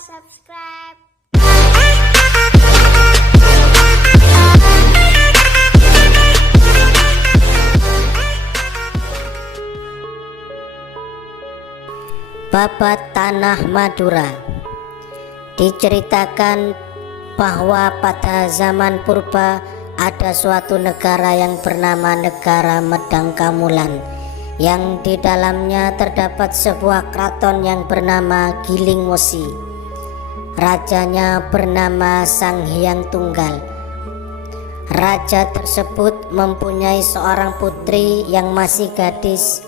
subscribe. Babat Tanah Madura. Diceritakan bahwa pada zaman purba ada suatu negara yang bernama Negara Medang Kamulan, yang di dalamnya terdapat sebuah keraton yang bernama Giling Wesi. Rajanya bernama Sang Hyang Tunggal. Raja tersebut mempunyai seorang putri yang masih gadis.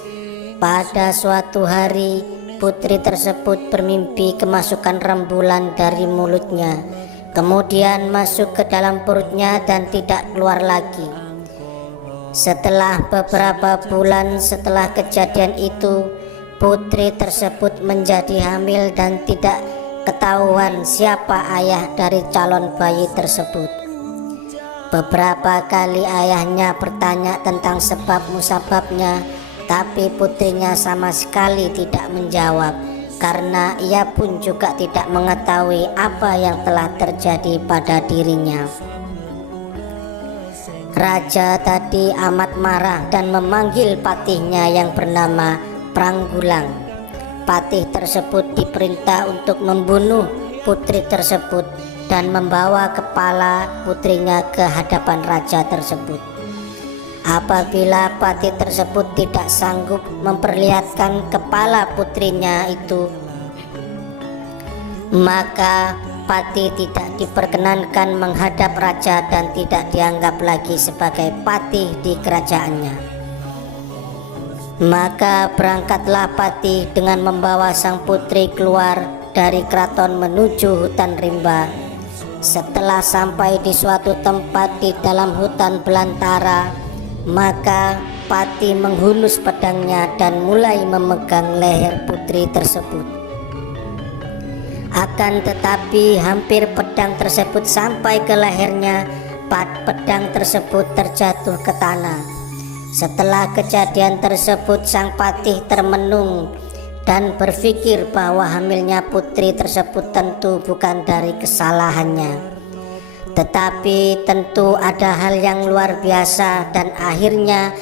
Pada suatu hari, putri tersebut bermimpi kemasukan rembulan dari mulutnya, kemudian masuk ke dalam perutnya dan tidak keluar lagi. Setelah beberapa bulan setelah kejadian itu, putri tersebut menjadi hamil dan tidak ketahuan siapa ayah dari calon bayi tersebut. Beberapa kali ayahnya bertanya tentang sebab musababnya, tapi putrinya sama sekali tidak menjawab, karena ia pun juga tidak mengetahui apa yang telah terjadi pada dirinya. Raja tadi amat marah dan memanggil patihnya yang bernama Pranggulang. Patih tersebut diperintah untuk membunuh putri tersebut dan membawa kepala putrinya ke hadapan raja tersebut. Apabila patih tersebut tidak sanggup memperlihatkan kepala putrinya itu, maka patih tidak diperkenankan menghadap raja dan tidak dianggap lagi sebagai patih di kerajaannya. Maka berangkatlah patih dengan membawa sang putri keluar dari keraton menuju hutan rimba. Setelah sampai di suatu tempat di dalam hutan belantara, maka patih menghunus pedangnya dan mulai memegang leher putri tersebut. Akan tetapi hampir pedang tersebut sampai ke lehernya, pedang tersebut terjatuh ke tanah. Setelah kejadian tersebut, sang patih termenung dan berpikir bahwa hamilnya putri tersebut tentu bukan dari kesalahannya, tetapi tentu ada hal yang luar biasa, dan akhirnya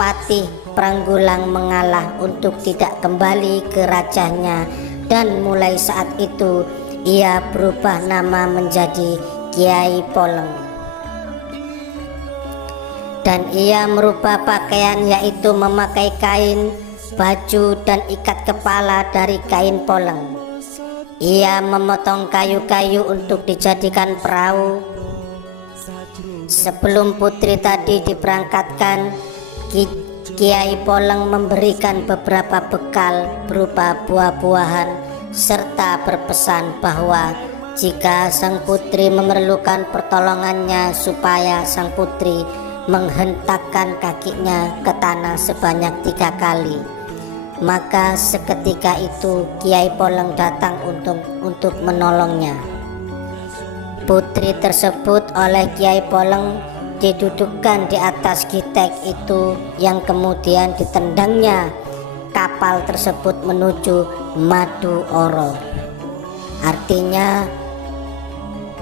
patih Pranggulang mengalah untuk tidak kembali ke rajanya, dan mulai saat itu ia berubah nama menjadi Kiai Poleng. Dan ia merubah pakaian, yaitu memakai kain, baju dan ikat kepala dari kain poleng. Ia memotong kayu-kayu untuk dijadikan perahu. Sebelum putri tadi diberangkatkan, Kiai Poleng memberikan beberapa bekal berupa buah-buahan serta berpesan bahwa jika sang putri memerlukan pertolongannya, supaya sang putri menghentakkan kakinya ke tanah sebanyak 3 kali. Maka seketika itu Kiai Poleng datang untuk menolongnya. Putri tersebut oleh Kiai Poleng didudukkan di atas gitek itu, yang kemudian ditendangnya kapal tersebut menuju Madu Oro, artinya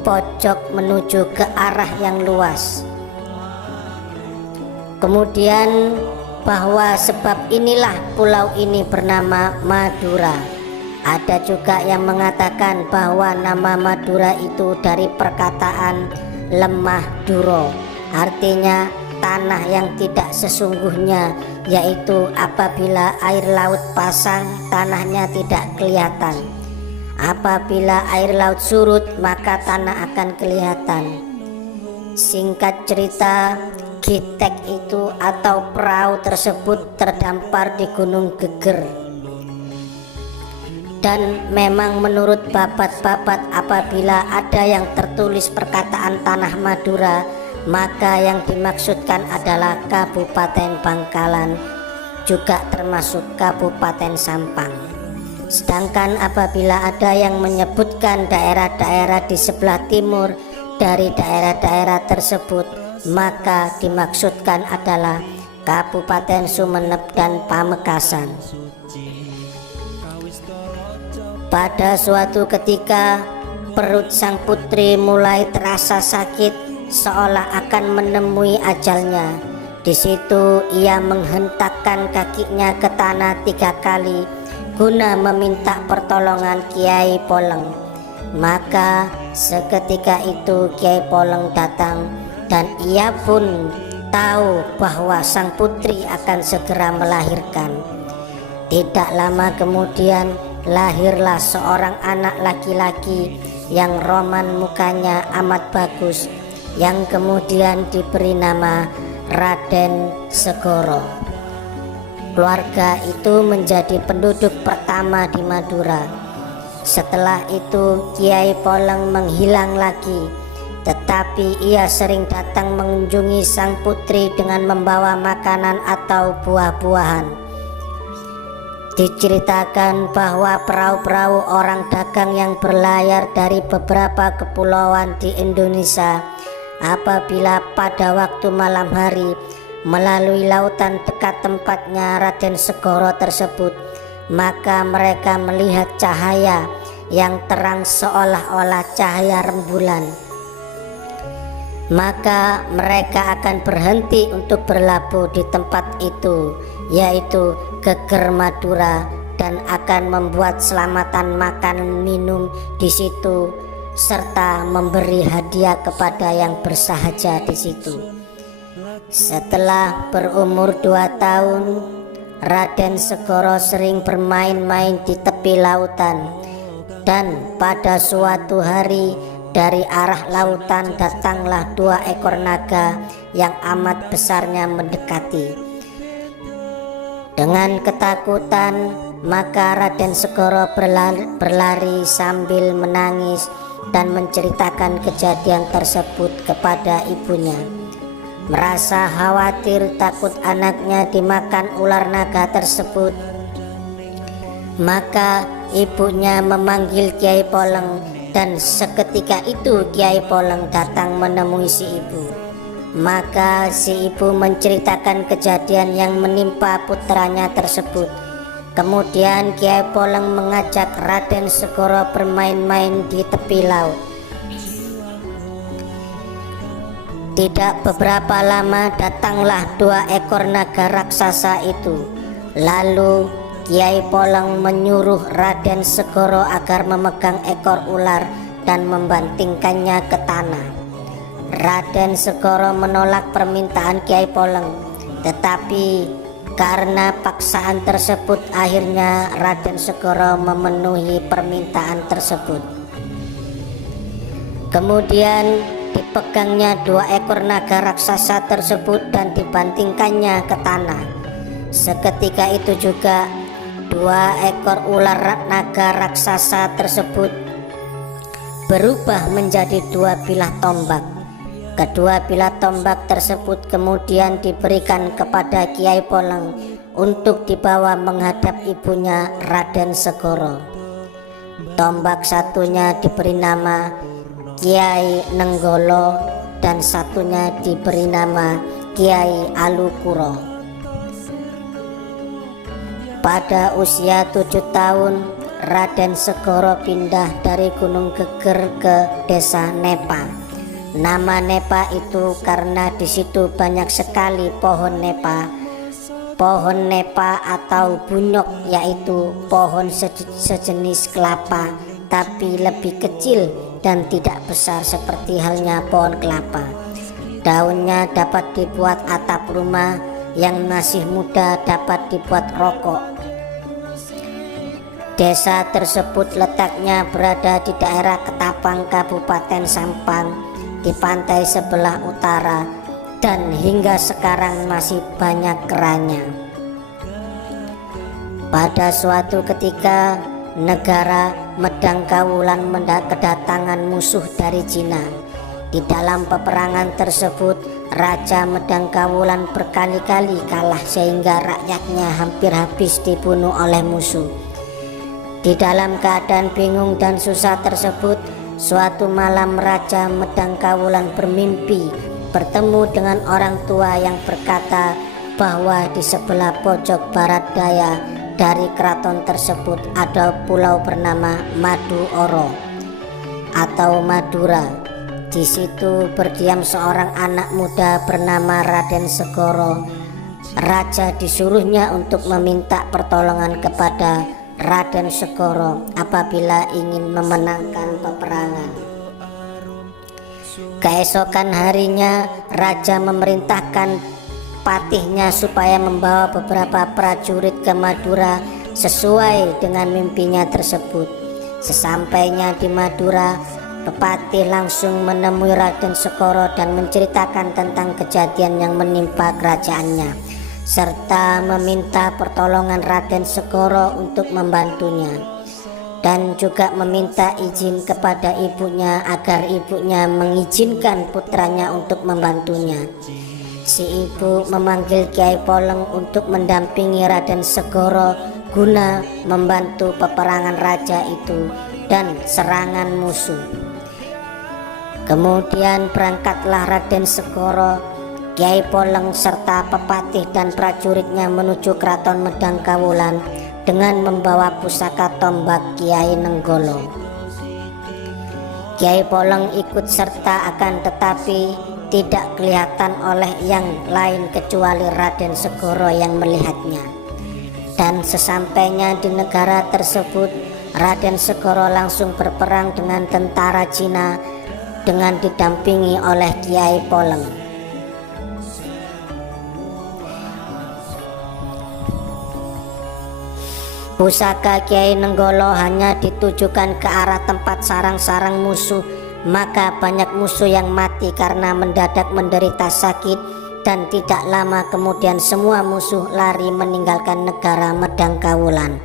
pojok menuju ke arah yang luas. Kemudian bahwa sebab inilah pulau ini bernama Madura. Ada juga yang mengatakan bahwa nama Madura itu dari perkataan lemah duro, artinya tanah yang tidak sesungguhnya, yaitu apabila air laut pasang tanahnya tidak kelihatan, apabila air laut surut maka tanah akan kelihatan. Singkat cerita, gitek itu atau perahu tersebut terdampar di Gunung Geger. Dan memang menurut babat-babat, apabila ada yang tertulis perkataan Tanah Madura, maka yang dimaksudkan adalah Kabupaten Bangkalan, juga termasuk Kabupaten Sampang. Sedangkan apabila ada yang menyebutkan daerah-daerah di sebelah timur dari daerah-daerah tersebut, maka dimaksudkan adalah Kabupaten Sumeneb dan Pamekasan. Pada suatu ketika perut sang putri mulai terasa sakit, seolah akan menemui ajalnya. Di situ ia menghentakkan kakinya ke tanah 3 kali guna meminta pertolongan Kiai Poleng. Maka seketika itu Kiai Poleng datang, dan ia pun tahu bahwa sang putri akan segera melahirkan. Tidak lama kemudian lahirlah seorang anak laki-laki yang roman, mukanya amat bagus, yang kemudian diberi nama Raden Segoro. Keluarga itu menjadi penduduk pertama di Madura. Setelah itu Kiai Poleng menghilang lagi, tetapi ia sering datang mengunjungi sang putri dengan membawa makanan atau buah-buahan. Diceritakan bahwa perahu-perahu orang dagang yang berlayar dari beberapa kepulauan di Indonesia, apabila pada waktu malam hari melalui lautan dekat tempatnya Raden Segoro tersebut, maka mereka melihat cahaya yang terang seolah-olah cahaya rembulan. Maka mereka akan berhenti untuk berlabuh di tempat itu, yaitu Geger Madura, dan akan membuat selamatan makan minum di situ serta memberi hadiah kepada yang bersahaja di situ. Setelah berumur 2 tahun, Raden Segoro sering bermain-main di tepi lautan, dan pada suatu hari dari arah lautan datanglah 2 ekor naga yang amat besarnya mendekati. Dengan ketakutan, maka Raden Segoro berlari sambil menangis dan menceritakan kejadian tersebut kepada ibunya. Merasa khawatir takut anaknya dimakan ular naga tersebut, maka ibunya memanggil Kiai Poleng, dan seketika itu Kiai Poleng datang menemui si ibu. Maka si ibu menceritakan kejadian yang menimpa putranya tersebut. Kemudian Kiai Poleng mengajak Raden Segoro bermain-main di tepi laut. Tidak beberapa lama datanglah 2 ekor naga raksasa itu. Lalu Kiai Poleng menyuruh Raden Segoro agar memegang ekor ular dan membantingkannya ke tanah. Raden Segoro menolak permintaan Kiai Poleng, tetapi karena paksaan tersebut akhirnya Raden Segoro memenuhi permintaan tersebut. Kemudian dipegangnya 2 ekor naga raksasa tersebut dan dibantingkannya ke tanah. Seketika itu juga 2 ekor ular naga raksasa tersebut berubah menjadi 2 bilah tombak. Kedua bilah tombak tersebut kemudian diberikan kepada Kiai Poleng untuk dibawa menghadap ibunya Raden Segoro. Tombak satunya diberi nama Kiai Nenggolo dan satunya diberi nama Kiai Alukuro. Pada usia 7 tahun, Raden Segoro pindah dari Gunung Geger ke desa Nepa. Nama Nepa itu karena di situ banyak sekali pohon Nepa. Pohon Nepa atau bunyok yaitu pohon sejenis kelapa, tapi lebih kecil dan tidak besar seperti halnya pohon kelapa. Daunnya dapat dibuat atap rumah, yang masih muda dapat dibuat rokok. Desa tersebut letaknya berada di daerah Ketapang, Kabupaten Sampang, di pantai sebelah utara, dan hingga sekarang masih banyak keranya. Pada suatu ketika negara Medang Kawulan kedatangan musuh dari Cina. Di dalam peperangan tersebut Raja Medang Kawulan berkali-kali kalah sehingga rakyatnya hampir habis dibunuh oleh musuh. Di dalam keadaan bingung dan susah tersebut, suatu malam Raja Medang Kawulan bermimpi bertemu dengan orang tua yang berkata bahwa di sebelah pojok barat daya dari keraton tersebut ada pulau bernama Maduoro atau Madura. Di situ berdiam seorang anak muda bernama Raden Segoro. Raja disuruhnya untuk meminta pertolongan kepada Raden Segoro apabila ingin memenangkan peperangan. Keesokan harinya raja memerintahkan patihnya supaya membawa beberapa prajurit ke Madura sesuai dengan mimpinya tersebut. Sesampainya di Madura, pepatih langsung menemui Raden Segoro dan menceritakan tentang kejadian yang menimpa kerajaannya, serta meminta pertolongan Raden Segoro untuk membantunya, dan juga meminta izin kepada ibunya agar ibunya mengizinkan putranya untuk membantunya. Si ibu memanggil Kiai Poleng untuk mendampingi Raden Segoro guna membantu peperangan raja itu dan serangan musuh. Kemudian berangkatlah Raden Segoro, Kiai Poleng serta pepatih dan prajuritnya menuju keraton Medang Kawulan dengan membawa pusaka tombak Kiai Nenggolo. Kiai Poleng ikut serta akan tetapi tidak kelihatan oleh yang lain kecuali Raden Segoro yang melihatnya. Dan sesampainya di negara tersebut, Raden Segoro langsung berperang dengan tentara Cina dengan didampingi oleh Kiai Poleng. Pusaka Kiai Nenggolo hanya ditujukan ke arah tempat sarang-sarang musuh, maka banyak musuh yang mati karena mendadak menderita sakit, dan tidak lama kemudian semua musuh lari meninggalkan negara Medang Kawulan.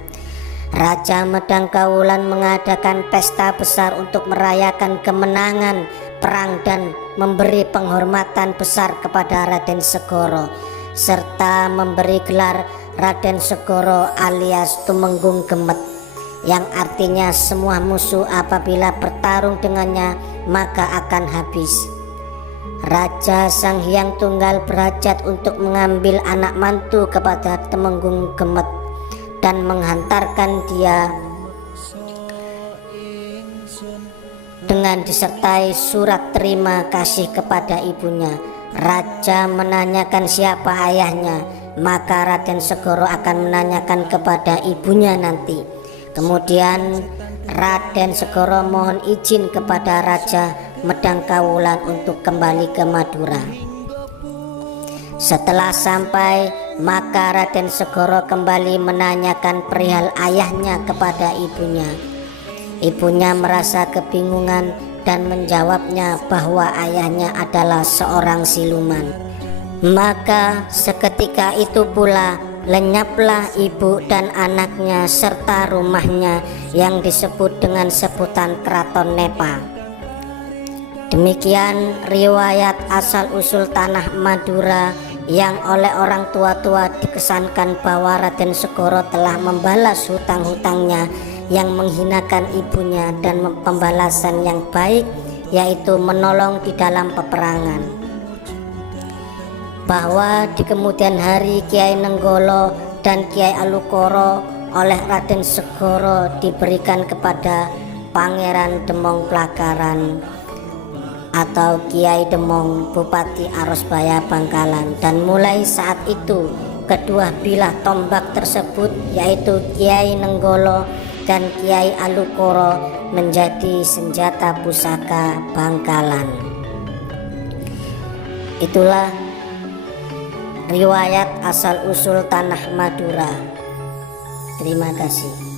Raja Medang Kawulan mengadakan pesta besar untuk merayakan kemenangan perang dan memberi penghormatan besar kepada Raden Segoro, serta memberi gelar Raden Segoro alias Tumenggung Gemet, yang artinya semua musuh apabila bertarung dengannya maka akan habis. Raja Sang Hyang Tunggal berhajat untuk mengambil anak mantu kepada Tumenggung Gemet dan menghantarkan dia dengan disertai surat terima kasih kepada ibunya. Raja menanyakan siapa ayahnya, maka Raden Segoro akan menanyakan kepada ibunya nanti. Kemudian Raden Segoro mohon izin kepada Raja Medang Kawulan untuk kembali ke Madura. Setelah sampai, maka Raden Segoro kembali menanyakan perihal ayahnya kepada ibunya. Ibunya merasa kebingungan dan menjawabnya bahwa ayahnya adalah seorang siluman. Maka seketika itu pula lenyaplah ibu dan anaknya serta rumahnya yang disebut dengan sebutan Keraton Nepa. Demikian riwayat asal-usul tanah Madura yang oleh orang tua-tua dikesankan bahwa Raden Segoro telah membalas hutang-hutangnya yang menghinakan ibunya dan pembalasan yang baik, yaitu menolong di dalam peperangan. Bahwa di kemudian hari Kiai Nenggolo dan Kiai Alukoro oleh Raden Segoro diberikan kepada Pangeran Demong Plakaran atau Kiai Demong, Bupati Arosbaya Bangkalan, dan mulai saat itu kedua bilah tombak tersebut yaitu Kiai Nenggolo dan Kiai Alukoro menjadi senjata pusaka Bangkalan. Itulah riwayat asal-usul tanah Madura. Terima kasih.